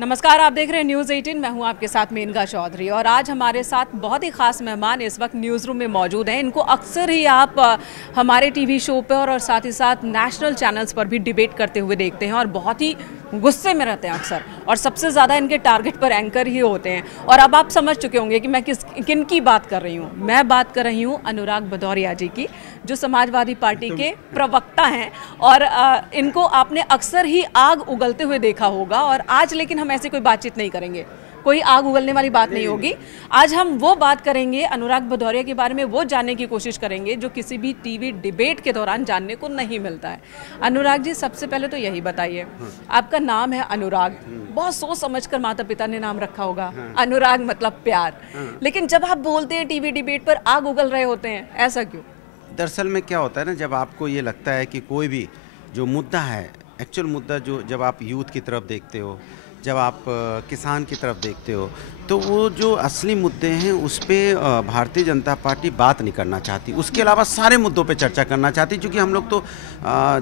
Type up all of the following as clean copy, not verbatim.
नमस्कार, आप देख रहे हैं न्यूज़ 18। मैं हूं आपके साथ मेनका चौधरी और आज हमारे साथ बहुत ही खास मेहमान इस वक्त न्यूज़ रूम में मौजूद हैं। इनको अक्सर ही आप हमारे टीवी शो पर और साथ ही साथ नेशनल चैनल्स पर भी डिबेट करते हुए देखते हैं और बहुत ही गुस्से में रहते हैं अक्सर, और सबसे ज़्यादा इनके टारगेट पर एंकर ही होते हैं। और अब आप समझ चुके होंगे कि मैं किन की बात कर रही हूँ। मैं बात कर रही हूँ अनुराग भदौरिया जी की, जो समाजवादी पार्टी के प्रवक्ता हैं। और इनको आपने अक्सर ही आग उगलते हुए देखा होगा। और आज लेकिन हम ऐसी कोई बातचीत नहीं करेंगे, कोई आग उगलने वाली बात नहीं होगी। आज हम वो बात करेंगे अनुराग भदौरिया के बारे में, वो जानने की कोशिश करेंगे जो किसी भी टीवी डिबेट के दौरान जानने को नहीं मिलता है। अनुराग जी, सबसे पहले तो यही बताइए, आपका नाम है अनुराग, बहुत सोच समझकर माता पिता ने नाम रखा होगा। अनुराग मतलब प्यार, लेकिन जब आप बोलते हैं टीवी डिबेट पर आग उगल रहे होते हैं, ऐसा क्यों? दरअसल में क्या होता है ना, जब आपको ये लगता है कि कोई भी जो मुद्दा है, एक्चुअल मुद्दा जो जब आप यूथ की तरफ देखते हो, जब आप किसान की तरफ देखते हो, तो वो जो असली मुद्दे हैं उस पर भारतीय जनता पार्टी बात नहीं करना चाहती। उसके अलावा सारे मुद्दों पे चर्चा करना चाहती, क्योंकि हम लोग तो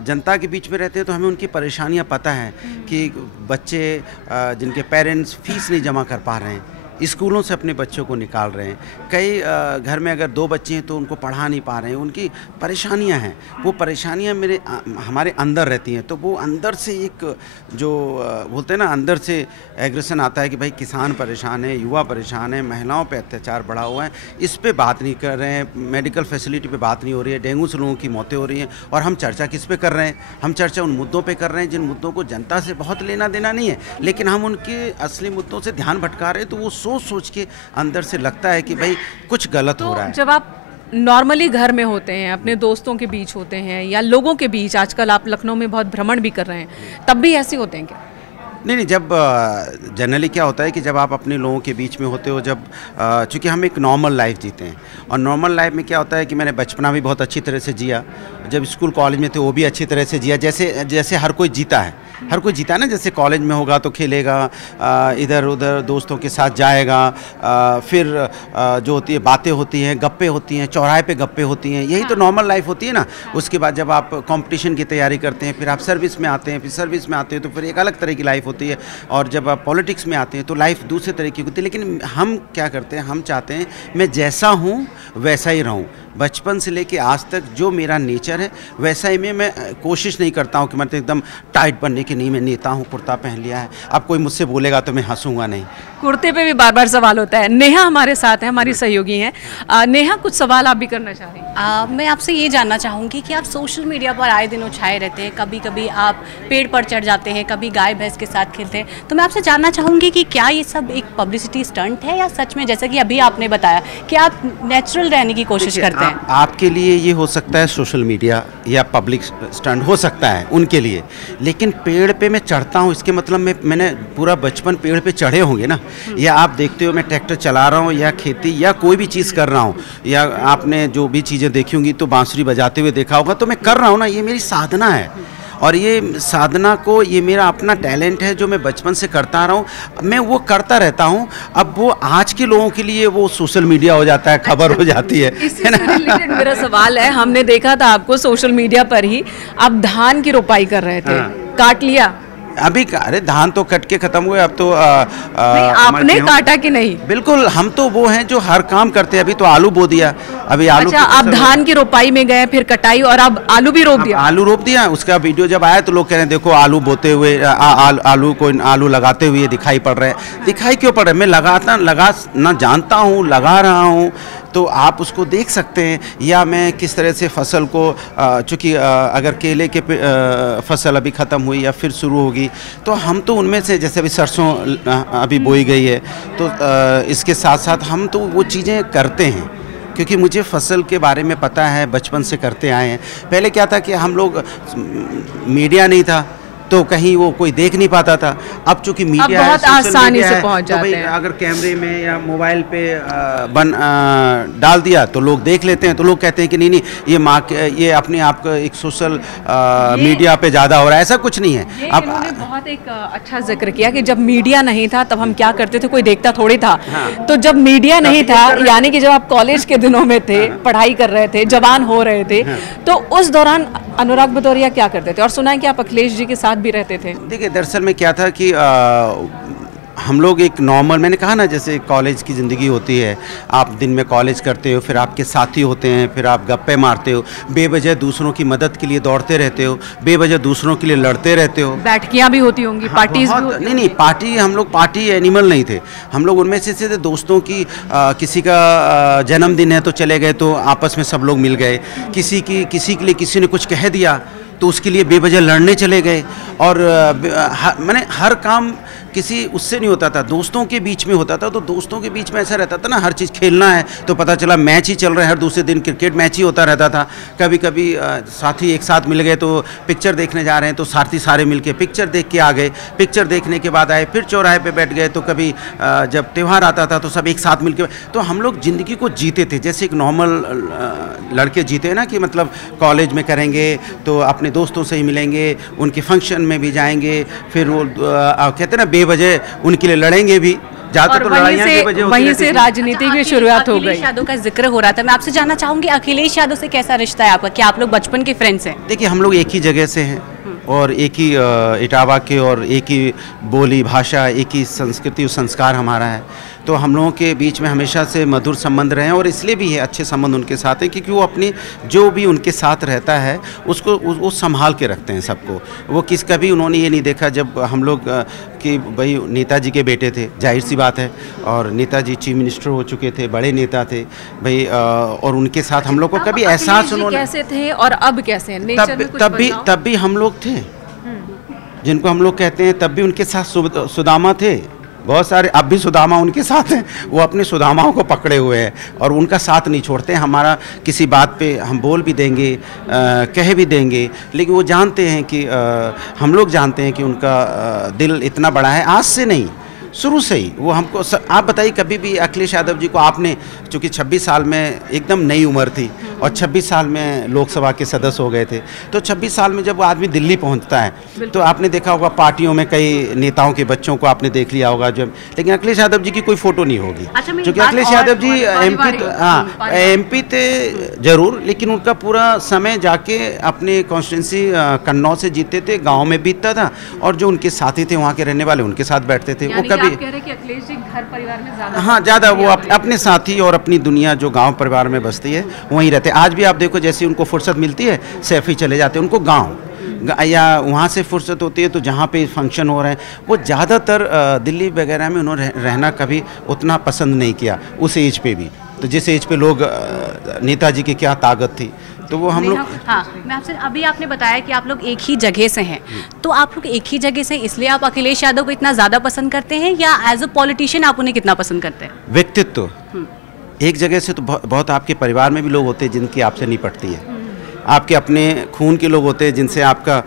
जनता के बीच में रहते हैं, तो हमें उनकी परेशानियां पता हैं कि बच्चे जिनके पेरेंट्स फीस नहीं जमा कर पा रहे हैं, स्कूलों से अपने बच्चों को निकाल रहे हैं, कई घर में अगर 2 बच्चे हैं तो उनको पढ़ा नहीं पा रहे हैं, उनकी परेशानियां हैं। वो परेशानियां हमारे अंदर रहती हैं, तो वो अंदर से एक जो बोलते हैं ना, अंदर से एग्रेशन आता है कि भाई किसान परेशान है, युवा परेशान है, महिलाओं पे अत्याचार बढ़ा हुआ है, इस पे बात नहीं कर रहे हैं, मेडिकल फैसिलिटी पे बात नहीं हो रही है, डेंगू से लोगों की मौतें हो रही हैं। और हम चर्चा किस पे कर रहे हैं? हम चर्चा उन मुद्दों पर कर रहे हैं जिन मुद्दों को जनता से बहुत लेना देना नहीं है, लेकिन हम उनके असली मुद्दों से ध्यान भटका रहे हैं। तो वो सोच के अंदर से लगता है कि भाई कुछ गलत हो रहा है। जब आप नॉर्मली घर में होते हैं, अपने दोस्तों के बीच होते हैं या लोगों के बीच, आजकल आप लखनऊ में बहुत भ्रमण भी कर रहे हैं, तब भी ऐसे होते हैं क्या? नहीं, जब जनरली क्या होता है कि जब आप अपने लोगों के बीच में होते हो, जब चूँकि हम एक नॉर्मल लाइफ जीते हैं, और नॉर्मल लाइफ में क्या होता है कि मैंने बचपना भी बहुत अच्छी तरह से जिया, जब स्कूल कॉलेज में थे वो भी अच्छी तरह से जिया, जैसे हर कोई जीता है, ना। जैसे कॉलेज में होगा तो खेलेगा, इधर उधर दोस्तों के साथ जाएगा, फिर जो होती है बातें होती हैं, गप्पे होती हैं, चौराहे पे गप्पे होती हैं, यही तो नॉर्मल लाइफ होती है ना। उसके बाद जब आप कंपटीशन की तैयारी करते हैं, फिर आप सर्विस में आते हैं, तो फिर एक अलग तरह की लाइफ होती है। और जब आप पॉलिटिक्स में आते हैं तो लाइफ दूसरे तरह की होती है। लेकिन हम क्या करते हैं, हम चाहते हैं मैं जैसा हूँ वैसा ही रहूँ। बचपन से लेके आज तक जो मेरा नेचर है वैसा ही मैं कोशिश नहीं करता हूँ कि मैं तो एकदम टाइट बनने की, नहीं मैं नेता हूँ, कुर्ता पहन लिया है, अब कोई मुझसे बोलेगा तो मैं हंसूंगा नहीं। कुर्ते पे भी बार बार सवाल होता है। नेहा हमारे साथ है, हमारी सहयोगी हैं। नेहा, कुछ सवाल आप भी करना चाह रही हैं? मैं आपसे ये जानना चाहूँगी कि आप सोशल मीडिया पर आए दिन छाए रहते हैं, कभी कभी आप पेड़ पर चढ़ जाते हैं, कभी गाय भैंस के साथ खेलते हैं, तो मैं आपसे जानना चाहूँगी कि क्या ये सब एक पब्लिसिटी स्टंट है या सच में, जैसा कि अभी आपने बताया, कि आप नेचुरल रहने की कोशिश करते हैं? आपके लिए ये हो सकता है सोशल मीडिया या पब्लिक स्टंट हो सकता है उनके लिए, लेकिन पेड़ पे मैं चढ़ता हूँ इसके मतलब मैंने पूरा बचपन पेड़ पे चढ़े होंगे ना। या आप देखते हो मैं ट्रैक्टर चला रहा हूँ या खेती या कोई भी चीज़ कर रहा हूँ, या आपने जो भी चीज़ें देखी होंगी तो बांसुरी बजाते हुए देखा होगा, तो मैं कर रहा हूँ ना, ये मेरी साधना है। और ये साधना को, ये मेरा अपना टैलेंट है जो मैं बचपन से करता आ रहा हूँ, मैं वो करता रहता हूँ। अब वो आज के लोगों के लिए वो सोशल मीडिया हो जाता है, खबर हो जाती है। इससे रिलेटेड मेरा सवाल है, हमने देखा था आपको सोशल मीडिया पर ही, आप धान की रोपाई कर रहे थे, काट लिया? अभी अरे धान तो कट के खत्म हुए, अब तो नहीं, आपने काटा कि नहीं? बिल्कुल, हम तो वो हैं जो हर काम करते हैं। अभी तो आलू बो दिया, अभी आलू। अच्छा, आप धान की रोपाई में गए, फिर कटाई, और अब आलू भी रोप दिया? आलू रोप दिया। उसका वीडियो जब आया तो लोग कह रहे हैं देखो आलू बोते हुए, आलू लगाते हुए दिखाई पड़ रहे हैं। दिखाई क्यों पड़ रहे हैं? मैं लगाना जानता हूँ, लगा रहा हूँ, तो आप उसको देख सकते हैं। या मैं किस तरह से फसल को, चूँकि अगर केले के फसल अभी ख़त्म हुई या फिर शुरू होगी, तो हम तो उनमें से, जैसे अभी सरसों अभी बोई गई है, तो इसके साथ साथ हम तो वो चीज़ें करते हैं, क्योंकि मुझे फसल के बारे में पता है, बचपन से करते आए हैं। पहले क्या था कि हम लोग, मीडिया नहीं था तो कहीं वो कोई देख नहीं पाता था। अब चूंकि मीडिया बहुत आसानी से पहुंच तो जाते हैं, अगर कैमरे में या मोबाइल पे डाल दिया तो लोग देख लेते हैं, तो लोग कहते हैं कि नहीं ये अपने आप का एक सोशल मीडिया पे ज़्यादा हो रहा है। ऐसा कुछ नहीं है। अब इन्होंने बहुत एक अच्छा जिक्र किया कि जब मीडिया नहीं था तब हम क्या करते थे, कोई देखता थोड़ी था। तो जब मीडिया नहीं था, यानी कि जब आप कॉलेज के दिनों में थे, पढ़ाई कर रहे थे, जवान हो रहे थे, तो उस दौरान अनुराग भदौरिया क्या करते थे? और सुना है कि आप अखिलेश जी के साथ भी रहते थे। देखिए, दरअसल में क्या था कि हम लोग एक नॉर्मल, मैंने कहा ना जैसे कॉलेज की ज़िंदगी होती है, आप दिन में कॉलेज करते हो, फिर आपके साथी होते हैं, फिर आप गप्पे मारते हो, बेवजह दूसरों की मदद के लिए दौड़ते रहते हो, बेवजह दूसरों के लिए लड़ते रहते हो। बैठकियाँ भी होती होंगी, पार्टीज भी होती? नहीं, पार्टी, हम लोग पार्टी एनिमल नहीं थे। हम लोग उनमें से थे दोस्तों की, किसी का जन्मदिन है तो चले गए तो आपस में सब लोग मिल गए, किसी के लिए किसी ने कुछ कह दिया तो उसके लिए बेवजह लड़ने चले गए। और मैंने हर काम किसी उससे नहीं होता था, दोस्तों के बीच में होता था। तो दोस्तों के बीच में ऐसा रहता था ना, हर चीज़ खेलना है तो पता चला मैच ही चल रहा है, हर दूसरे दिन क्रिकेट मैच ही होता रहता था। कभी कभी साथी एक साथ मिल गए तो पिक्चर देखने जा रहे हैं तो साथी सारे मिलके पिक्चर देख के आ गए, पिक्चर देखने के बाद आए फिर चौराहे पे बैठ गए। तो कभी जब त्यौहार आता था तो सब एक साथ मिलके, तो हम लोग ज़िंदगी को जीते थे जैसे एक नॉर्मल लड़के जीते हैं ना, कि मतलब कॉलेज में करेंगे तो अपने दोस्तों से ही मिलेंगे, उनके फंक्शन में भी जाएंगे, फिर वो कहते हैं ना बेवजह उनके लिए लड़ेंगे भी, और वहीं से राजनीति की शुरुआत हो गई। अखिलेश यादव का जिक्र हो रहा था, मैं आपसे जानना चाहूंगी अखिलेश यादव से कैसा रिश्ता है आपका? क्या आप लोग बचपन के फ्रेंड्स हैं? देखिए, हम लोग एक ही जगह से हैं और एक ही इटावा के, और एक ही बोली भाषा, एक ही संस्कृति और संस्कार हमारा है। तो हम लोगों के बीच में हमेशा से मधुर संबंध रहे हैं, और इसलिए भी है अच्छे संबंध उनके साथ हैं क्योंकि वो अपनी जो भी उनके साथ रहता है उसको वो संभाल के रखते हैं सबको। वो कभी उन्होंने ये नहीं देखा जब हम लोग कि भाई नेताजी के बेटे थे, जाहिर सी बात है, और नेताजी चीफ मिनिस्टर हो चुके थे, बड़े नेता थे भाई, और उनके साथ हम लोग को कभी एहसास उन्होंने कैसे थे और अब कैसे हैं? नेचर में कुछ बदलाव? तब भी हम लोग थे जिनको हम लोग कहते हैं, तब भी उनके साथ सुदामा थे, बहुत सारे, अब भी सुदामा उनके साथ हैं। वो अपने सुदामाओं को पकड़े हुए हैं और उनका साथ नहीं छोड़ते। हमारा किसी बात पे हम बोल भी देंगे, कह भी देंगे, लेकिन वो जानते हैं कि हम लोग जानते हैं कि उनका दिल इतना बड़ा है, आज से नहीं, शुरू से ही वो हमको आप बताइए, कभी भी अखिलेश यादव जी को आपने, चूँकि 26 साल में एकदम नई उम्र थी और 26 साल में लोकसभा के सदस्य हो गए थे, तो 26 साल में जब वो आदमी दिल्ली पहुंचता है तो आपने देखा होगा पार्टियों में कई नेताओं के बच्चों को आपने देख लिया होगा जब, लेकिन अखिलेश यादव जी की कोई फोटो नहीं होगी। क्योंकि अखिलेश यादव जी एमपी थे जरूर, लेकिन उनका पूरा समय जाके अपने कॉन्स्टिट्यूंसी कन्नौज से जीते थे, गाँव में बीतता था, और जो उनके साथी थे वहाँ के रहने वाले उनके साथ बैठते थे। वो कभी कह रहे कि अखिलेश जी घर परिवार में ज़्यादा, हाँ ज़्यादा, वो अपने साथी और अपनी दुनिया जो गांव परिवार में बसती है वहीं रहते हैं। आज भी आप देखो, जैसे उनको फुर्सत मिलती है सैफी चले जाते हैं, उनको गांव या वहाँ से फुर्सत होती है तो जहाँ पे फंक्शन हो रहे हैं, वो ज़्यादातर दिल्ली वगैरह में उन्होंने रहना कभी उतना पसंद नहीं किया उस एज पे भी। तो जिस एज पे लोग नेताजी की क्या ताकत थी, तो वो हम लोग, हाँ, मैं आपसे, अभी आपने बताया कि आप लोग एक ही जगह से हैं, तो आप लोग एक ही जगह से इसलिए आप अखिलेश यादव को इतना ज़्यादा पसंद करते हैं, या एज अ पॉलिटिशियन आप उन्हें कितना पसंद करते हैं? व्यक्तित्व एक जगह से तो बहुत आपके परिवार में भी लोग होते हैं जिनकी आपसे नहीं पटती है, आपके अपने खून के लोग होते हैं जिनसे आपका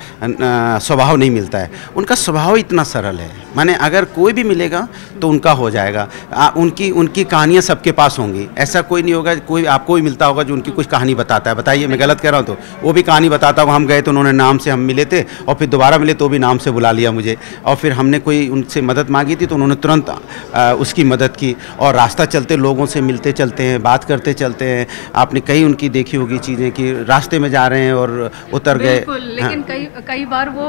स्वभाव नहीं मिलता है। उनका स्वभाव इतना सरल है, माने अगर कोई भी मिलेगा तो उनका हो जाएगा। उनकी कहानियाँ सबके पास होंगी, ऐसा कोई नहीं होगा, कोई आपको भी मिलता होगा जो उनकी कुछ कहानी बताता है। बताइए मैं गलत कह रहा हूँ तो वो भी कहानी बताता होगा, हम गए तो उन्होंने नाम से, हम मिले थे और फिर दोबारा मिले तो भी नाम से बुला लिया मुझे, और फिर हमने कोई उनसे मदद मांगी थी तो उन्होंने तुरंत उसकी मदद की। और रास्ता चलते लोगों से मिलते चलते हैं, बात करते चलते हैं। आपने कई उनकी देखी होगी चीज़ें कि रास्ते में जा रहे हैं और उतर गए, लेकिन कई बार वो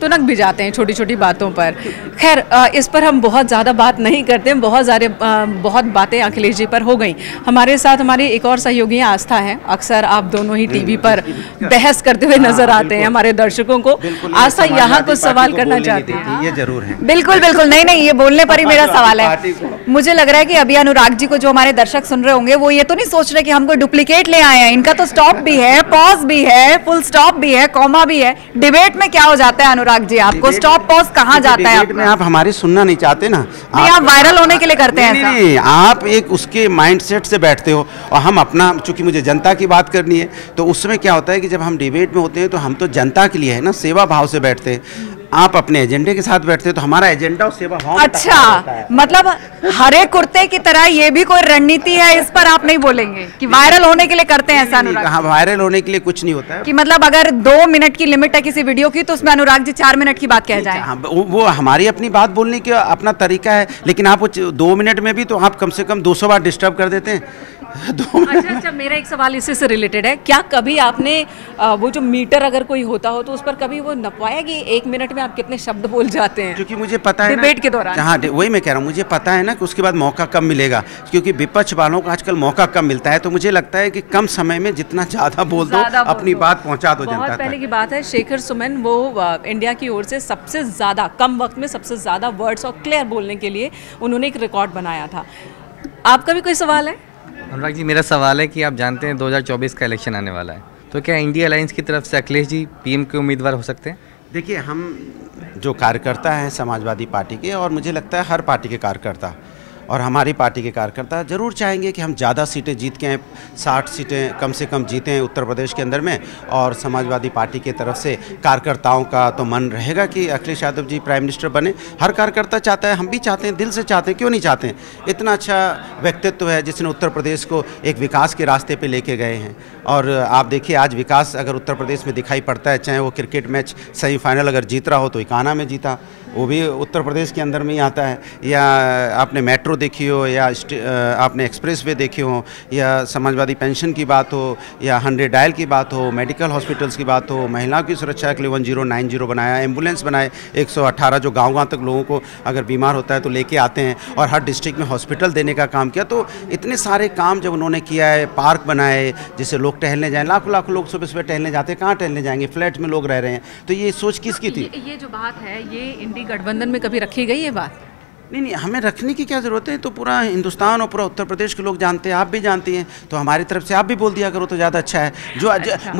तुनक भी जाते हैं छोटी छोटी बातों पर। खैर, इस पर हम बहुत ज़्यादा बात नहीं करते हैं, बहुत बातें अखिलेश जी पर हो गई। हमारे साथ हमारी एक और सहयोगी आस्था है, अक्सर आप दोनों ही टीवी पर बहस करते हुए नजर आते हैं हमारे दर्शकों को। आस्था यहाँ कुछ सवाल करना चाहती है? ये जरूर है। बिल्कुल बिल्कुल, नहीं, ये बोलने पर ही मेरा सवाल है। मुझे लग रहा है कि अभी अनुराग जी को जो हमारे दर्शक सुन रहे होंगे वो ये तो नहीं सोच रहे कि हम कोई डुप्लीकेट ले आए हैं। इनका तो स्टॉप भी है, पॉज भी है, फुल स्टॉप भी है, कॉमा भी है। डिबेट में क्या हो जाता है अनुराग जी, आपको स्टॉप पॉज कहाँ जाता है? डिबेट में आप हमारी सुनना नहीं चाहते ना, आप वायरल होने के लिए करते हैं ऐसा? नहीं, आप एक उसके माइंडसेट से बैठते हो और हम अपना, चूंकि मुझे जनता की बात करनी है तो उसमें क्या होता है कि जब हम डिबेट में होते हैं तो हम तो जनता के लिए है ना, सेवा भाव से बैठते हैं। आप अपने एजेंडे के साथ बैठते हैं तो हमारा एजेंडा और सेवा भाव। अच्छा, मतलब हरे कुर्ते की तरह ये भी कोई रणनीति है, इस पर आप नहीं बोलेंगे कि वायरल होने के लिए करते हैं ऐसा? अनुराग, हाँ, वायरल होने के लिए कुछ नहीं होता है कि मतलब अगर 2 मिनट की लिमिट है किसी वीडियो की तो उसमें अनुराग जी 4 मिनट की बात कह जाए। हाँ, वो हमारी अपनी बात बोलने का अपना तरीका है, लेकिन आप 2 मिनट में भी तो आप कम से कम 200 बार डिस्टर्ब कर देते हैं। अच्छा, मेरा एक सवाल इसी से रिलेटेड है, क्या कभी आपने वो जो मीटर अगर कोई होता हो तो उस पर कभी वो नपवाया कि 1 मिनट में आप कितने शब्द बोल जाते हैं क्योंकि मुझे पता है डिबेट के दौरान। हाँ, वही मैं कह रहा हूँ, मुझे पता है ना कि उसके बाद मौका कब मिलेगा, क्योंकि विपक्ष वालों को आजकल मौका कम मिलता है। तो मुझे लगता है कि कम समय में जितना ज़्यादा बोल दो, अपनी बात पहुँचा दो जनता तक। बहुत पहले की बात है, शेखर सुमन वो इंडिया की ओर से सबसे ज़्यादा कम वक्त में सबसे ज़्यादा वर्ड्स और क्लियर बोलने के लिए उन्होंने एक रिकॉर्ड बनाया था। आपका भी कोई सवाल है? अनुराग जी, मेरा सवाल है कि आप जानते हैं 2024 का इलेक्शन आने वाला है, तो क्या इंडिया अलायंस की तरफ से अखिलेश जी पीएम के उम्मीदवार हो सकते हैं? देखिए, हम जो कार्यकर्ता हैं समाजवादी पार्टी के, और मुझे लगता है हर पार्टी के कार्यकर्ता और हमारी पार्टी के कार्यकर्ता जरूर चाहेंगे कि हम ज़्यादा सीटें जीत के, 60 सीटें कम से कम जीतें उत्तर प्रदेश के अंदर में। और समाजवादी पार्टी की तरफ से कार्यकर्ताओं का तो मन रहेगा कि अखिलेश यादव जी प्राइम मिनिस्टर बने। हर कार्यकर्ता चाहता है, हम भी चाहते हैं, दिल से चाहते हैं, क्यों नहीं चाहते हैं। इतना अच्छा व्यक्तित्व है जिसने उत्तर प्रदेश को एक विकास के रास्ते पर लेके गए हैं। और आप देखिए, आज विकास अगर उत्तर प्रदेश में दिखाई पड़ता है, चाहे वो क्रिकेट मैच सेमीफाइनल अगर जीत रहा हो तो इकाना में जीता, वो भी उत्तर प्रदेश के अंदर में ही आता है। या आपने मेट्रो देखी हो, या आपने एक्सप्रेस वे देखे हो, या समाजवादी पेंशन की बात हो, या 100 डायल की बात हो, मेडिकल हॉस्पिटल्स की बात हो, महिलाओं की सुरक्षा के लिए 1090 बनाया, एम्बुलेंस बनाए 118 जो गाँव तक लोगों को अगर बीमार होता है तो लेके आते हैं, और हर डिस्ट्रिक्ट में हॉस्पिटल देने का काम किया। तो इतने सारे काम जब उन्होंने किया है, पार्क बनाए जिससे लोग टहलने जाएं, लाखों लोग सुबह सुबह टहलने जाते हैं, कहाँ टहलने जाएंगे, फ्लैट में लोग रह रहे हैं। तो ये सोच किसकी थी? ये जो बात है, ये इंडी गठबंधन में कभी रखी गई है बात? नहीं, हमें रखने की क्या ज़रूरत है, तो पूरा हिंदुस्तान और पूरा उत्तर प्रदेश के लोग जानते हैं, आप भी जानती हैं, तो हमारी तरफ से आप भी बोल दिया करो तो ज़्यादा अच्छा है।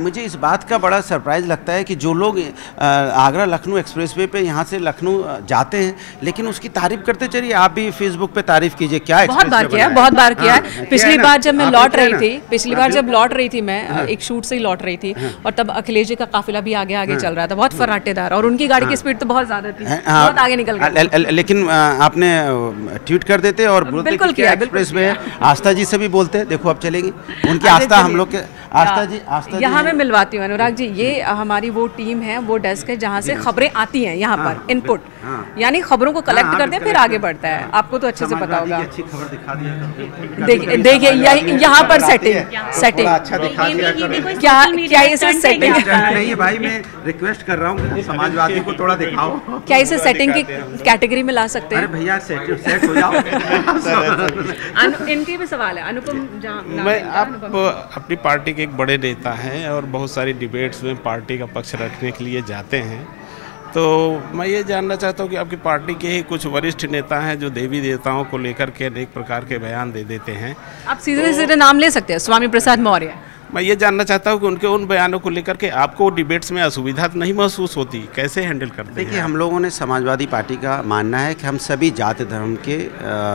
मुझे इस बात का बड़ा सरप्राइज़ लगता है कि जो लोग आगरा लखनऊ एक्सप्रेसवे पे यहाँ से लखनऊ जाते हैं, लेकिन उसकी तारीफ करते चलिए। आप भी फेसबुक पे तारीफ कीजिए, क्या बहुत बार किया है, बहुत बार किया है। पिछली बार जब मैं लौट रही थी, मैं एक शूट से ही लौट रही थी, और तब अखिलेश जी का काफिला भी आगे आगे चल रहा था, बहुत फर्राटेदार, और उनकी गाड़ी की स्पीड तो बहुत ज़्यादा थी, बहुत आगे निकल गई। लेकिन आपने ट्वीट कर देते और बोलते कि एक्सप्रेस में आस्था जी से भी बोलते, देखो अब चलेगी उनकी आस्था, हम लोग के आस्था जी यहाँ मैं मिलवाती हूँ अनुराग जी, ये हमारी वो टीम है, वो डेस्क है जहाँ से खबरें आती हैं यहाँ पर, इनपुट यानी खबरों को कलेक्ट करते हैं, फिर आगे बढ़ता है। आपको तो अच्छे से पता होगा। अच्छी खबर दिखा दिया, देखिए यहाँ पर सेटिंग अच्छा दिखा दिया। क्या इसे सेटिंग नहीं है भाई, मैं रिक्वेस्ट कर रहा हूँ समाजवादी को थोड़ा दिखाओ। क्या इसे सेटिंग की कैटेगरी में ला सकते हैं? अरे भैया सेट हो जाओ। इनके भी सवाल है। अनुपम, मैं आप अपनी पार्टी के एक बड़े नेता हैं और बहुत सारी डिबेट्स में पार्टी का पक्ष रखने के लिए जाते हैं, तो मैं ये जानना चाहता हूँ कि आपकी पार्टी के ही कुछ वरिष्ठ नेता हैं जो देवी देवताओं को लेकर के अनेक प्रकार के बयान दे देते हैं। आप सीधे सीधे नाम ले सकते हैं, स्वामी प्रसाद मौर्य। मैं ये जानना चाहता हूँ कि उनके उन बयानों को लेकर के आपको डिबेट्स में असुविधा तो नहीं महसूस होती, कैसे हैंडल करते हैं? देखिए, हम लोगों ने समाजवादी पार्टी का मानना है कि हम सभी जाति धर्म के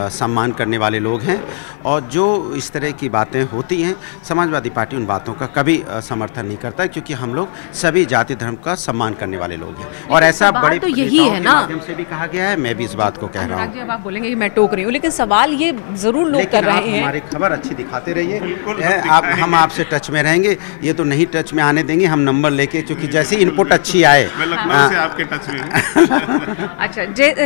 सम्मान करने वाले लोग हैं, और जो इस तरह की बातें होती हैं समाजवादी पार्टी उन बातों का कभी समर्थन नहीं करता, क्योंकि हम लोग सभी जाति धर्म का सम्मान करने वाले लोग हैं। और ऐसा बड़े तो यही है ना, माध्यम से भी कहा गया है, मैं भी इस बात को कह रहा हूँ। अब आप बोलेंगे कि मैं टोक रही हूँ, लेकिन सवाल ये जरूर लोग कर रहे हैं। हमारी खबर अच्छी दिखाते रहिए, हम आपसे टच में रहेंगे, ये तो नहीं टच में आने देंगे हम नंबर लेके, क्योंकि जैसे इनपुट अच्छी आए मैं लखनऊ से आपके टच में। अच्छा,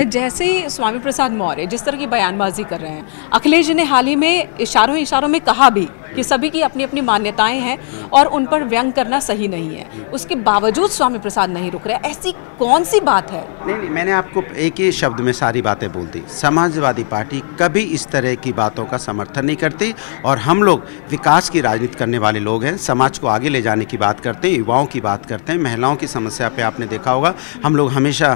जैसे ही स्वामी प्रसाद मौर्य जिस तरह की बयानबाजी कर रहे हैं, अखिलेश जी ने हाल ही में इशारों में कहा भी कि सभी की अपनी अपनी मान्यताएं हैं और उन पर व्यंग करना सही नहीं है, उसके बावजूद स्वामी प्रसाद नहीं रुक रहे, ऐसी कौन सी बात है? नहीं, मैंने आपको एक ही शब्द में सारी बातें बोल दी। समाजवादी पार्टी कभी इस तरह की बातों का समर्थन नहीं करती, और हम लोग विकास की राजनीति करने वाले लोग हैं, समाज को आगे ले जाने की बात करते हैं, युवाओं की बात करते हैं, महिलाओं की समस्या पे आपने देखा होगा हम लोग हमेशा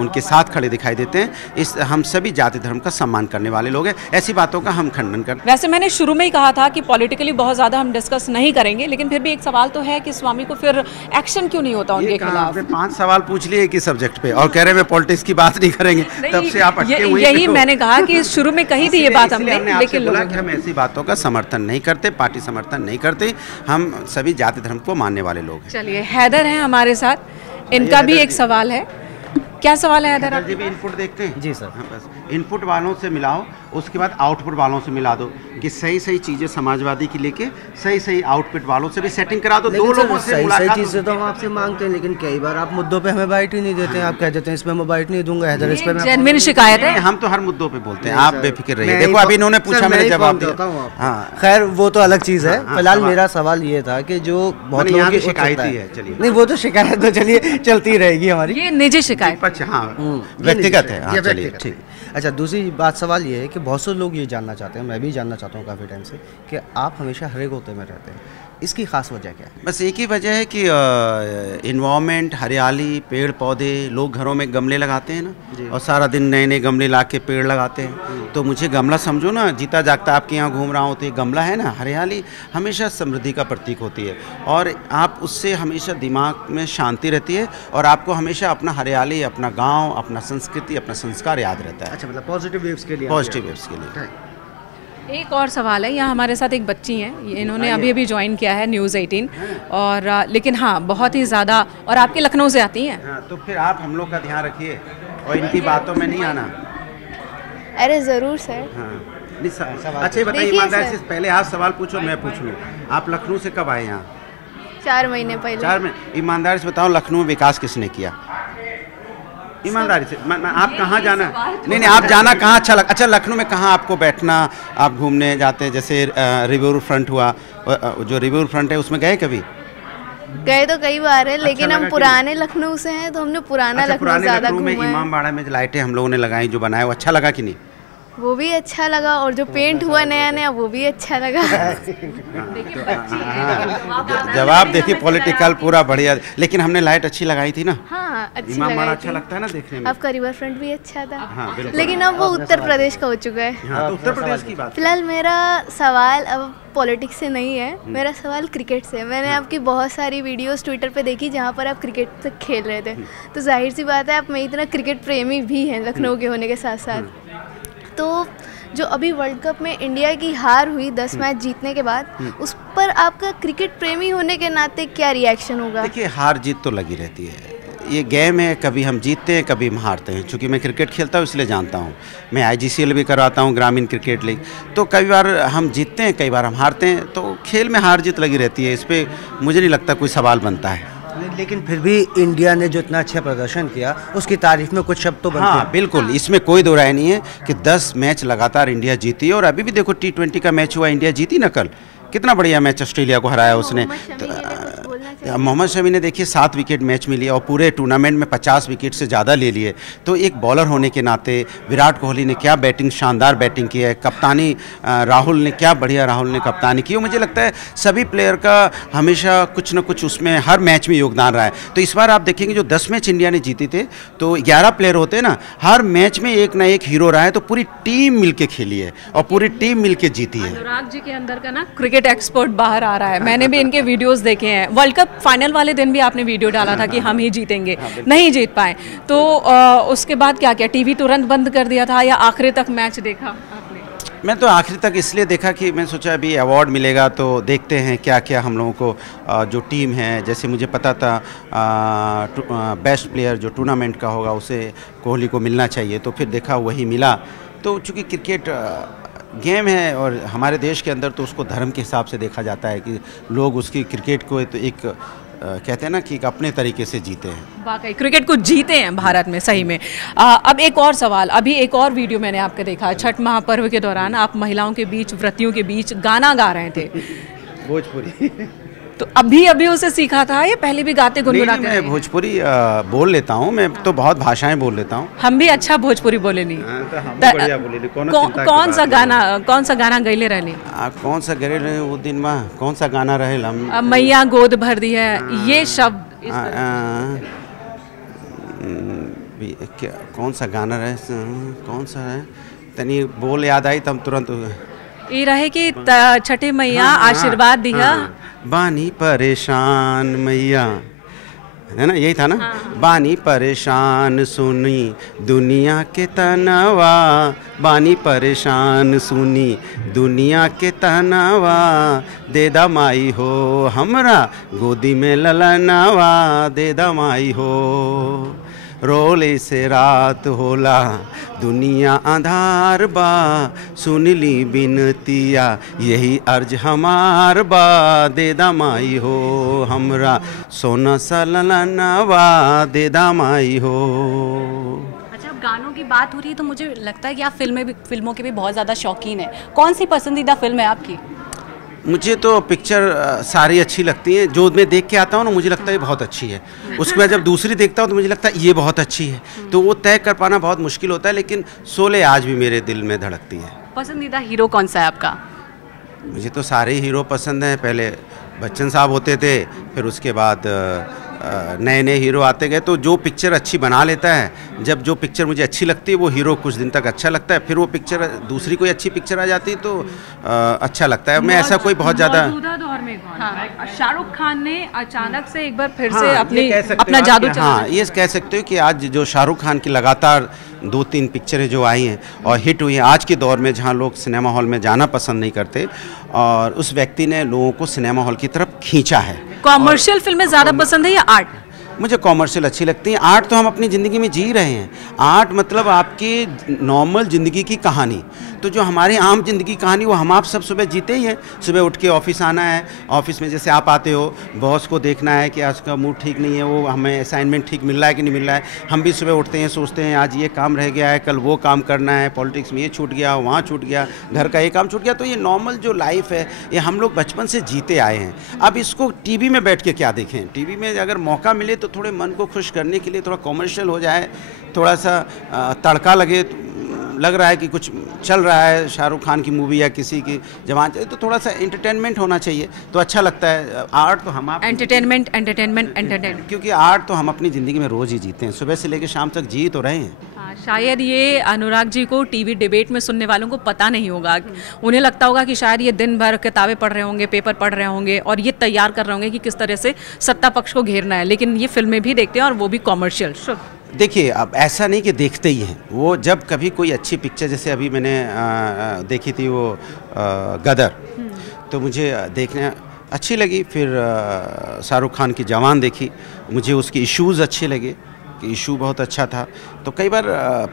उनके साथ खड़े दिखाई देते हैं। हम सभी जाति धर्म का सम्मान करने वाले लोग हैं, ऐसी बातों का हम खंडन करते हैं। वैसे मैंने शुरू में ही कहा था कि पॉलिटिकली बहुत ज़्यादा हम डिस्कस नहीं करेंगे, लेकिन फिर भी एक सवाल तो है कि स्वामी को फिर एक्शन क्यों नहीं होता उनके खिलाफ? 5 सवाल पूछ लिए एक ही सब्जेक्ट पे और कह रहे हैं पॉलिटिक्स की बात नहीं करेंगे, तब से आप अटके हुए हैं। यही मैंने कहा कि शुरू में कही थी ये बात हमने, लेकिन बोला कि हम ऐसी बातों का समर्थन नहीं करते, पार्टी समर्थन नहीं करते, हम सभी जाति धर्म को मानने वाले लोग हैं। चलिए, हैदर हैं हमारे साथ, इनका भी एक सवाल है। क्या सवाल है हैदर? आप भी इनपुट देखते हैं? जी सर। हाँ, बस इनपुट वालों से मिलाओ, उसके बाद आउटपुट वालों से मिला दो कि सही सही चीज़ें समाजवादी की लेके सही सही आउटपुट वालों से भी सेटिंग करा दो। दो लोगों से सही चीज़ें तो हम आपसे मांगते हैं, लेकिन कई बार आप मुद्दों पे हमें बाइट ही नहीं देते हैं। आप कह देते हैं इसमें मैं बाइट नहीं दूंगा, इधर इस पे मैं जेन्युइन शिकायत है। हम तो हर मुद्दों पे बोलते हैं, आप बेफिक्र रहिए। देखो अभी इन्होंने पूछा, मैंने जवाब दिया। हाँ, खैर वो तो अलग चीज़ है। फिलहाल मेरा सवाल ये था कि जो बहुत लोगों की शिकायत है, चलिए नहीं वो तो शिकायत तो चलिए चलती रहेगी हमारी, ये निजी शिकायत, हाँ व्यक्तिगत है, चलिए ठीक। अच्छा, दूसरी बात सवाल ये है कि बहुत से लोग ये जानना चाहते हैं, मैं भी जानना चाहता हूँ काफ़ी टाइम से, कि आप हमेशा हरे गोते में रहते हैं, इसकी खास वजह क्या है? बस एक ही वजह है कि इन्वायरमेंट, हरियाली, पेड़ पौधे, लोग घरों में गमले लगाते हैं ना, और सारा दिन नए नए गमले ला के पेड़ लगाते हैं। तो मुझे गमला समझो ना, जीता जागता आपके यहाँ घूम रहा हूँ, तो ये गमला है ना, हरियाली हमेशा समृद्धि का प्रतीक होती है, और आप उससे हमेशा दिमाग में शांति रहती है, और आपको हमेशा अपना हरियाली, अपना गाँव, अपना संस्कृति, अपना संस्कार याद रहता है। अच्छा, मतलब पॉजिटिव वेव्स के लिए, पॉजिटिव वेव्स के लिए। एक और सवाल है, यहाँ हमारे साथ एक बच्ची हैं, इन्होंने अभी अभी ज्वाइन किया है न्यूज़ 18, और लेकिन हाँ बहुत ही ज़्यादा, और आपके लखनऊ से आती हैं। हाँ, तो फिर आप हम लोग का ध्यान रखिए और इनकी बातों में नहीं आना। अरे ज़रूर सर। हाँ, अच्छा बताइए ईमानदारी से, पहले आप सवाल पूछो, मैं पूछ लूँ। आप लखनऊ से कब आए यहाँ? 4 महीने पहले। 4 महीने। ईमानदारी से बताओ, लखनऊ में विकास किसने किया? ईमानदारी से। आप कहाँ जाना? नहीं, आप जाना कहाँ अच्छा लगा? अच्छा, लखनऊ में कहाँ आपको बैठना, आप घूमने जाते हैं? जैसे रिवर फ्रंट हुआ, जो रिवर फ्रंट है उसमें गए कभी? गए तो कई बार है, लेकिन हम पुराने लखनऊ से हैं, तो हमने पुराना लखनऊ ज़्यादा घूमा है। इमामबाड़ा में जो लाइटें हम लोगों ने लगाई, जो बनाया, वो अच्छा लगा कि नहीं? वो भी अच्छा लगा, और जो पेंट हुआ नया नया वो भी अच्छा लगा। जवाब देखिए पॉलिटिकल पूरा बढ़िया, लेकिन हमने लाइट अच्छी लगाई थी ना। हाँ, अच्छी इमामबाड़ा अच्छा लगता है ना देखने में। आपका रिवर फ्रंट भी अच्छा था। हाँ, लेकिन अब वो उत्तर प्रदेश का हो चुका है। हाँ, तो उत्तर प्रदेश की बात। फिलहाल मेरा सवाल अब पॉलिटिक्स से नहीं है, मेरा सवाल क्रिकेट से। मैंने आपकी बहुत सारी वीडियोस ट्विटर पे देखी जहाँ पर आप क्रिकेट तक खेल रहे थे, तो जाहिर सी बात है आप में इतना क्रिकेट प्रेमी भी हैं लखनऊ के होने के साथ साथ। तो जो अभी वर्ल्ड कप में इंडिया की हार हुई 10 मैच जीतने के बाद, उस पर आपका क्रिकेट प्रेमी होने के नाते क्या रिएक्शन होगा? देखिए, हार जीत तो लगी रहती है, ये गेम है, कभी हम जीतते हैं कभी हम हारते हैं। चूँकि मैं क्रिकेट खेलता हूँ इसलिए जानता हूँ, मैं IGCL भी करवाता हूँ, ग्रामीण क्रिकेट लीग, तो कई बार हम जीतते हैं कई बार हम हारते हैं, तो खेल में हार जीत लगी रहती है, इस पर मुझे नहीं लगता कोई सवाल बनता है। लेकिन फिर भी इंडिया ने जो इतना अच्छा प्रदर्शन किया उसकी तारीफ में कुछ शब्द तो बनते हैं। हाँ बिल्कुल, इसमें कोई दो राय नहीं है कि 10 मैच लगातार इंडिया जीती है, और अभी भी देखो T20 का मैच हुआ, इंडिया जीती ना कल, कितना बढ़िया मैच ऑस्ट्रेलिया को हराया उसने। मोहम्मद शमी ने देखिए 7 विकेट मैच में लिया, और पूरे टूर्नामेंट में 50 विकेट से ज़्यादा ले लिए। तो एक बॉलर होने के नाते विराट कोहली ने क्या बैटिंग, शानदार बैटिंग की है, कप्तानी राहुल ने क्या बढ़िया, राहुल ने कप्तानी की। मुझे लगता है सभी प्लेयर का हमेशा कुछ न कुछ उसमें हर मैच में योगदान रहा है। तो इस बार आप देखेंगे जो 10 मैच इंडिया ने जीते थे, तो 11 प्लेयर होते हैं ना, हर मैच में एक ना एक हीरो रहा है, तो पूरी टीम मिल के खेली है और पूरी टीम मिल के जीती है। अनुराग जी के अंदर का ना क्रिकेट एक्सपर्ट बाहर आ रहा है, मैंने भी इनके वीडियोस देखे हैं। वर्ल्ड कप फाइनल वाले दिन भी आपने वीडियो डाला था कि हम ही जीतेंगे, नहीं जीत पाए, तो उसके बाद क्या किया? टीवी तुरंत बंद कर दिया था या आखिरी तक मैच देखा आपने? मैं तो आखिरी तक इसलिए देखा कि मैं सोचा अभी अवार्ड मिलेगा तो देखते हैं क्या क्या हम लोगों को जो टीम है, जैसे मुझे पता था बेस्ट प्लेयर जो टूर्नामेंट का होगा उसे कोहली को मिलना चाहिए, तो फिर देखा वही मिला। तो चूँकि क्रिकेट गेम है और हमारे देश के अंदर तो उसको धर्म के हिसाब से देखा जाता है कि लोग उसकी क्रिकेट को तो एक कहते हैं ना कि एक अपने तरीके से जीते हैं। वाकई क्रिकेट को जीते हैं भारत में सही में। अब एक और सवाल, अभी एक और वीडियो मैंने आपके देखा, छठ महापर्व के दौरान आप महिलाओं के बीच, व्रतियों के बीच गाना गा रहे थे भोजपुरी। तो अभी उसे सीखा था या पहले भी गाते गुनगुनाते? मैं भोजपुरी बोल लेता हूँ, मैं तो बहुत भाषाएं बोल लेता हूँ। हम भी अच्छा भोजपुरी बोले नहीं। कौन सा गाना गईले रहली? कौन सा गए रहे वो दिन में, कौन सा गाना रहे? मैया गोद भर दी है, ये शब्द कौन सा गाना रहे, कौन सा है तनी बोल याद आई तब तुरंत ये रहे कि छठे मैया आशीर्वाद दिया। बानी परेशान मैया, है ना, यही था ना। बानी परेशान सुनी दुनिया के तनावा, बानी परेशान सुनी दुनिया के तनावा, दे दा माई हो हमरा गोदी में ललनावा, दे दा माई हो। रोले से रात होला दुनिया आधार बा, सुन ली बिनतिया यही अर्ज हमार बा, दे दामाई हो हमरा सोना सलनवा, दे दामाई हो। अच्छा, अब गानों की बात हो रही है तो मुझे लगता है कि आप फिल्मों के भी बहुत ज़्यादा शौकीन हैं। कौन सी पसंदीदा फिल्म है आपकी? मुझे तो पिक्चर सारी अच्छी लगती हैं, जो मैं देख के आता हूँ ना मुझे लगता है ये बहुत अच्छी है, उसके बाद जब दूसरी देखता हूँ तो मुझे लगता है ये बहुत अच्छी है, तो वो तय कर पाना बहुत मुश्किल होता है, लेकिन शोले आज भी मेरे दिल में धड़कती है। पसंदीदा हीरो कौन सा है आपका? मुझे तो सारे हीरो पसंद हैं। पहले बच्चन साहब होते थे, फिर उसके बाद नए नए हीरो आते गए, तो जो पिक्चर अच्छी बना लेता है, जब जो पिक्चर मुझे अच्छी लगती है वो हीरो कुछ दिन तक अच्छा लगता है, फिर वो पिक्चर दूसरी कोई अच्छी पिक्चर आ जाती है तो अच्छा लगता है। मैं ऐसा कोई बहुत ज़्यादा दौर में शाहरुख खान ने अचानक से एक बार फिर से अपना जादू चला। हाँ, ये कह सकते हो कि आज जो शाहरुख खान की लगातार 2-3 पिक्चरें जो आई हैं और हिट हुई हैं, आज के दौर में जहाँ लोग सिनेमा हॉल में जाना पसंद नहीं करते, और उस व्यक्ति ने लोगों को सिनेमा हॉल की तरफ खींचा है। कॉमर्शियल फिल्में ज़्यादा पसंद है या आर्ट? मुझे कॉमर्शियल अच्छी लगती हैं। आर्ट तो हम अपनी ज़िंदगी में जी रहे हैं। आर्ट मतलब आपकी नॉर्मल ज़िंदगी की कहानी, तो जो हमारी आम ज़िंदगी की कहानी वो हम आप सब सुबह जीते ही हैं। सुबह उठ के ऑफिस आना है, ऑफिस में जैसे आप आते हो, बॉस को देखना है कि आज का मूड ठीक नहीं है, वो हमें असाइनमेंट ठीक मिल रहा है कि नहीं मिल रहा है। हम भी सुबह उठते हैं, सोचते हैं आज ये काम रह गया है, कल वो काम करना है, पॉलिटिक्स में ये छूट गया, वहाँ छूट गया, घर का ये काम छूट गया। तो ये नॉर्मल जो लाइफ है ये हम लोग बचपन से जीते आए हैं। अब इसको टीवी में बैठ के क्या देखें? टीवी में अगर मौका मिले तो थोड़े मन को खुश करने के लिए थोड़ा कॉमर्शियल हो जाए, थोड़ा सा तड़का लगे, लग रहा है कि कुछ चल रहा है शाहरुख खान की मूवी या किसी की जवान, तो थोड़ा सा एंटरटेनमेंट होना चाहिए तो अच्छा लगता है। आर्ट तो हम एंटरटेनमेंट, क्योंकि आर्ट तो हम अपनी ज़िंदगी में रोज़ ही जीते हैं, सुबह से लेकर शाम तक जी तो रहे हैं। शायद ये अनुराग जी को टीवी डिबेट में सुनने वालों को पता नहीं होगा, उन्हें लगता होगा कि शायद ये दिन भर किताबें पढ़ रहे होंगे, पेपर पढ़ रहे होंगे और ये तैयार कर रहे होंगे कि किस तरह से सत्ता पक्ष को घेरना है, लेकिन ये फिल्में भी देखते हैं और वो भी कॉमर्शियल। देखिए, अब ऐसा नहीं कि देखते ही हैं, वो जब कभी कोई अच्छी पिक्चर, जैसे अभी मैंने देखी थी वो गदर, तो मुझे देखने अच्छी लगी। फिर शाहरुख खान की जवान देखी, मुझे उसके इश्यूज़ अच्छे लगे कि इशू बहुत अच्छा था। तो कई बार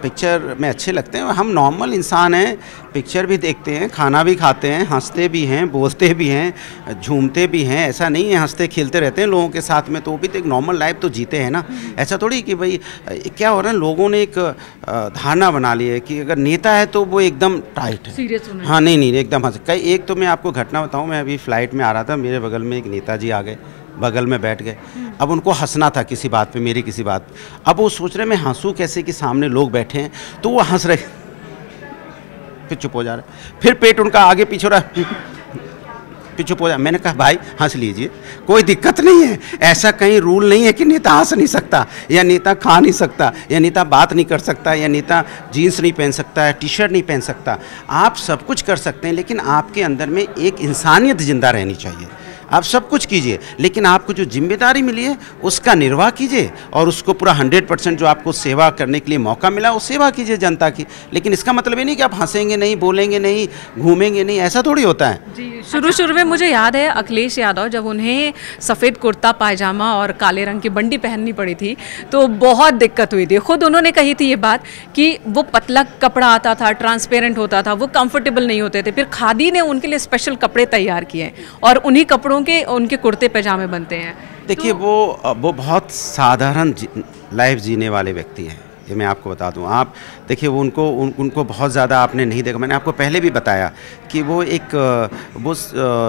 पिक्चर में अच्छे लगते हैं। हम नॉर्मल इंसान हैं, पिक्चर भी देखते हैं, खाना भी खाते हैं, हंसते भी हैं, बोलते भी हैं, झूमते भी हैं। ऐसा नहीं है हंसते खेलते रहते हैं लोगों के साथ में, तो वो भी तो एक नॉर्मल लाइफ तो जीते हैं ना। ऐसा थोड़ी कि भाई क्या हो रहा है, लोगों ने एक धारणा बना ली है कि अगर नेता है तो वो एकदम टाइट है, सीरियस होना। हाँ, नहीं एकदम हंस। कई एक तो मैं आपको घटना बताऊँ, मैं अभी फ्लाइट में आ रहा था, मेरे बगल में एक नेताजी आ गए, बगल में बैठ गए। अब उनको हंसना था किसी बात पे, मेरी किसी बात पे। अब वो सोच रहे मैं हंसूं कैसे कि सामने लोग बैठे हैं, तो वो हंस रहे, फिर चुप हो जा रहे, फिर पेट उनका आगे पीछे रहा, फिर चुप हो जा। मैंने कहा भाई हंस लीजिए, कोई दिक्कत नहीं है, ऐसा कहीं रूल नहीं है कि नेता हंस नहीं सकता, या नेता खा नहीं सकता, या नेता बात नहीं कर सकता, या नेता जीन्स नहीं पहन सकता है, टी शर्ट नहीं पहन सकता। आप सब कुछ कर सकते हैं, लेकिन आपके अंदर में एक इंसानियत जिंदा रहनी चाहिए। आप सब कुछ कीजिए, लेकिन आपको जो जिम्मेदारी मिली है उसका निर्वाह कीजिए, और उसको पूरा 100% जो आपको सेवा करने के लिए मौका मिला वो सेवा कीजिए जनता की। लेकिन इसका मतलब ये नहीं कि आप हंसेंगे नहीं, बोलेंगे नहीं, घूमेंगे नहीं, ऐसा थोड़ी होता है जी। शुरू में मुझे याद है अखिलेश यादव, जब उन्हें सफ़ेद कुर्ता पायजामा और काले रंग की बंडी पहननी पड़ी थी तो बहुत दिक्कत हुई थी। खुद उन्होंने कही थी ये बात कि वो पतला कपड़ा आता था, ट्रांसपेरेंट होता था, वो कंफर्टेबल नहीं होते थे। फिर खादी ने उनके लिए स्पेशल कपड़े तैयार किए और उन्हीं कपड़ों के उनके कुर्ते पैजामे बनते हैं। देखिए वो बहुत साधारण लाइफ जीने वाले व्यक्ति हैं, ये मैं आपको बता दूं। आप देखिए वो उनको बहुत ज़्यादा आपने नहीं देखा, मैंने आपको पहले भी बताया कि वो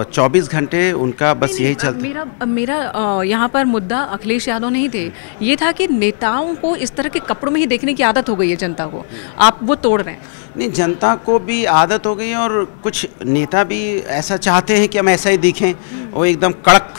24 घंटे उनका बस यही चलता। मेरा यहाँ पर मुद्दा अखिलेश यादव नहीं थे, ये था कि नेताओं को इस तरह के कपड़ों में ही देखने की आदत हो गई है जनता को, आप वो तोड़ रहे हैं। नहीं, जनता को भी आदत हो गई है, और कुछ नेता भी ऐसा चाहते हैं कि हम ऐसा ही दिखें। वो एकदम कड़क,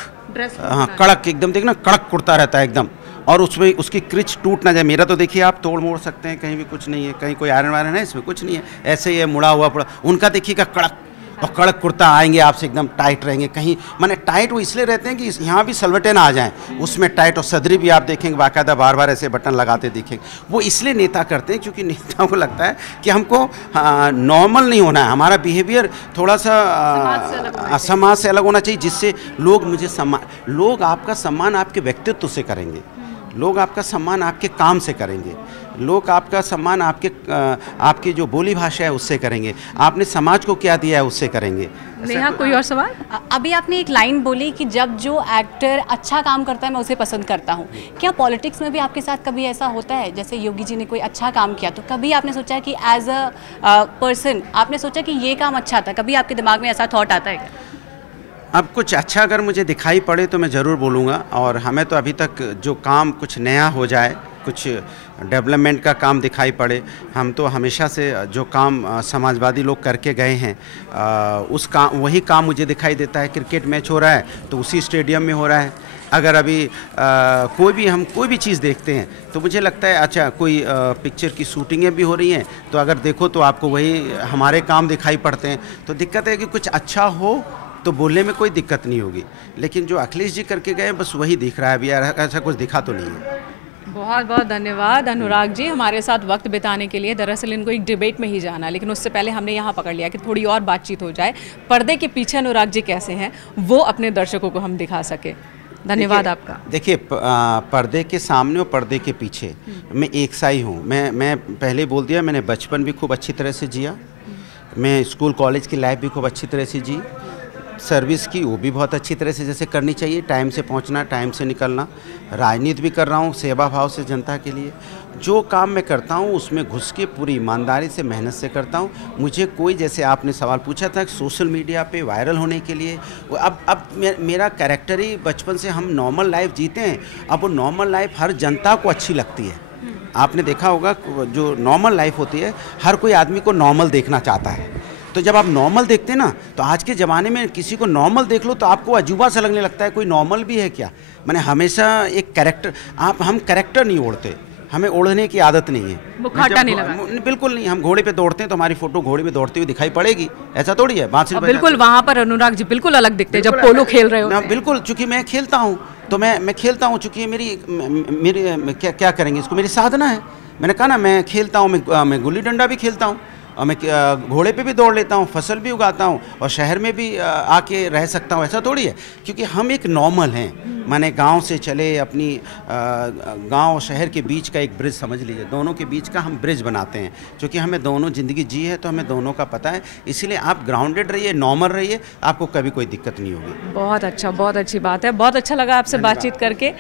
हाँ कड़क एकदम, देखना कड़क कुर्ता रहता है एकदम, और उसमें उसकी क्रिच टूट ना जाए। मेरा तो देखिए आप तोड़ मोड़ सकते हैं, कहीं भी कुछ नहीं है, कहीं कोई आयरन वायरन है इसमें, कुछ नहीं है, ऐसे ही है मुड़ा हुआ पड़ा। उनका देखिएगा कड़क, और कड़क कुर्ता आएंगे आपसे एकदम टाइट रहेंगे। कहीं माने टाइट वो इसलिए रहते हैं कि यहाँ भी सलवटे ना आ जाएं, उसमें टाइट। और सदरी भी आप देखेंगे बाकायदा बार बार ऐसे बटन लगाते दिखेंगे। वो इसलिए नेता करते हैं क्योंकि नेताओं को लगता है कि हमको नॉर्मल नहीं होना है, हमारा बिहेवियर थोड़ा सा समाज से अलग होना चाहिए, जिससे लोग मुझे सम्मान, लोग आपका सम्मान आपके व्यक्तित्व से करेंगे। लोग आपका सम्मान आपके काम से करेंगे, लोग आपका सम्मान आपकी जो बोली भाषा है उससे करेंगे, आपने समाज को क्या दिया है उससे करेंगे। नेहा, कोई और सवाल? अभी आपने एक लाइन बोली कि जब जो एक्टर अच्छा काम करता है मैं उसे पसंद करता हूँ। क्या पॉलिटिक्स में भी आपके साथ कभी ऐसा होता है, जैसे योगी जी ने कोई अच्छा काम किया तो कभी आपने सोचा कि एज अ पर्सन आपने सोचा कि ये काम अच्छा था, कभी आपके दिमाग में ऐसा थॉट आता है क्या? अब कुछ अच्छा अगर मुझे दिखाई पड़े तो मैं ज़रूर बोलूँगा, और हमें तो अभी तक जो काम कुछ नया हो जाए, कुछ डेवलपमेंट का काम दिखाई पड़े, हम तो हमेशा से जो काम समाजवादी लोग करके गए हैं उस काम, वही काम मुझे दिखाई देता है। क्रिकेट मैच हो रहा है तो उसी स्टेडियम में हो रहा है। अगर अभी हम कोई भी चीज़ देखते हैं तो मुझे लगता है अच्छा कोई पिक्चर की शूटिंगें भी हो रही हैं तो अगर देखो तो आपको वही हमारे काम दिखाई पड़ते हैं। तो दिक्कत है कि कुछ अच्छा हो तो बोलने में कोई दिक्कत नहीं होगी, लेकिन जो अखिलेश जी करके गए बस वही दिख रहा है अभी, ऐसा कुछ दिखा तो नहीं है। बहुत बहुत धन्यवाद अनुराग जी हमारे साथ वक्त बिताने के लिए। दरअसल इनको एक डिबेट में ही जाना, लेकिन उससे पहले हमने यहाँ पकड़ लिया कि थोड़ी और बातचीत हो जाए, पर्दे के पीछे अनुराग जी कैसे हैं वो अपने दर्शकों को हम दिखा सके। धन्यवाद आपका। देखिए, पर्दे के सामने और पर्दे के पीछे मैं एक सा ही हूँ। मैं पहले बोल दिया, मैंने बचपन भी खूब अच्छी तरह से जिया, मैं स्कूल कॉलेज की लाइफ भी खूब अच्छी तरह से जी, सर्विस की वो भी बहुत अच्छी तरह से जैसे करनी चाहिए, टाइम से पहुंचना, टाइम से निकलना। राजनीति भी कर रहा हूं सेवा भाव से जनता के लिए। जो काम मैं करता हूं उसमें घुस के पूरी ईमानदारी से मेहनत से करता हूं। मुझे कोई, जैसे आपने सवाल पूछा था सोशल मीडिया पे वायरल होने के लिए, अब मेरा कैरेक्टर ही बचपन से हम नॉर्मल लाइफ जीते हैं। अब वो नॉर्मल लाइफ हर जनता को अच्छी लगती है। आपने देखा होगा जो नॉर्मल लाइफ होती है हर कोई आदमी को नॉर्मल देखना चाहता है। तो जब आप नॉर्मल देखते हैं ना, तो आज के ज़माने में किसी को नॉर्मल देख लो तो आपको अजूबा सा लगने लगता है, कोई नॉर्मल भी है क्या। मैंने हमेशा एक कैरेक्टर, हम कैरेक्टर नहीं ओढ़ते, हमें ओढ़ने की आदत नहीं है। मुखौटा नहीं लगा? बिल्कुल नहीं। हम घोड़े पे दौड़ते हैं तो हमारी फोटो घोड़े पे दौड़ती हुई दिखाई पड़ेगी, ऐसा थोड़ी है। बिल्कुल, वहाँ पर अनुराग जी बिल्कुल अलग दिखते हैं जब पोलो खेल रहे हो। बिल्कुल, चूँकि मैं खेलता हूँ तो मैं खेलता हूँ, चूँकि मेरी क्या करेंगे इसको, मेरी साधना है। मैंने कहा ना, मैं खेलता हूँ, मैं गुल्ली डंडा भी खेलता हूँ, और मैं घोड़े पे भी दौड़ लेता हूँ, फसल भी उगाता हूँ, और शहर में भी आके रह सकता हूँ, ऐसा थोड़ी है। क्योंकि हम एक नॉर्मल हैं, माने गांव से चले, अपनी गांव और शहर के बीच का एक ब्रिज समझ लीजिए, दोनों के बीच का हम ब्रिज बनाते हैं। क्योंकि हमें दोनों ज़िंदगी जी है तो हमें दोनों का पता है, इसीलिए आप ग्राउंडेड रहिए, नॉर्मल रहिए, आपको कभी कोई दिक्कत नहीं होगी। बहुत अच्छा, बहुत अच्छी बात है। बहुत अच्छा लगा आपसे बातचीत करके।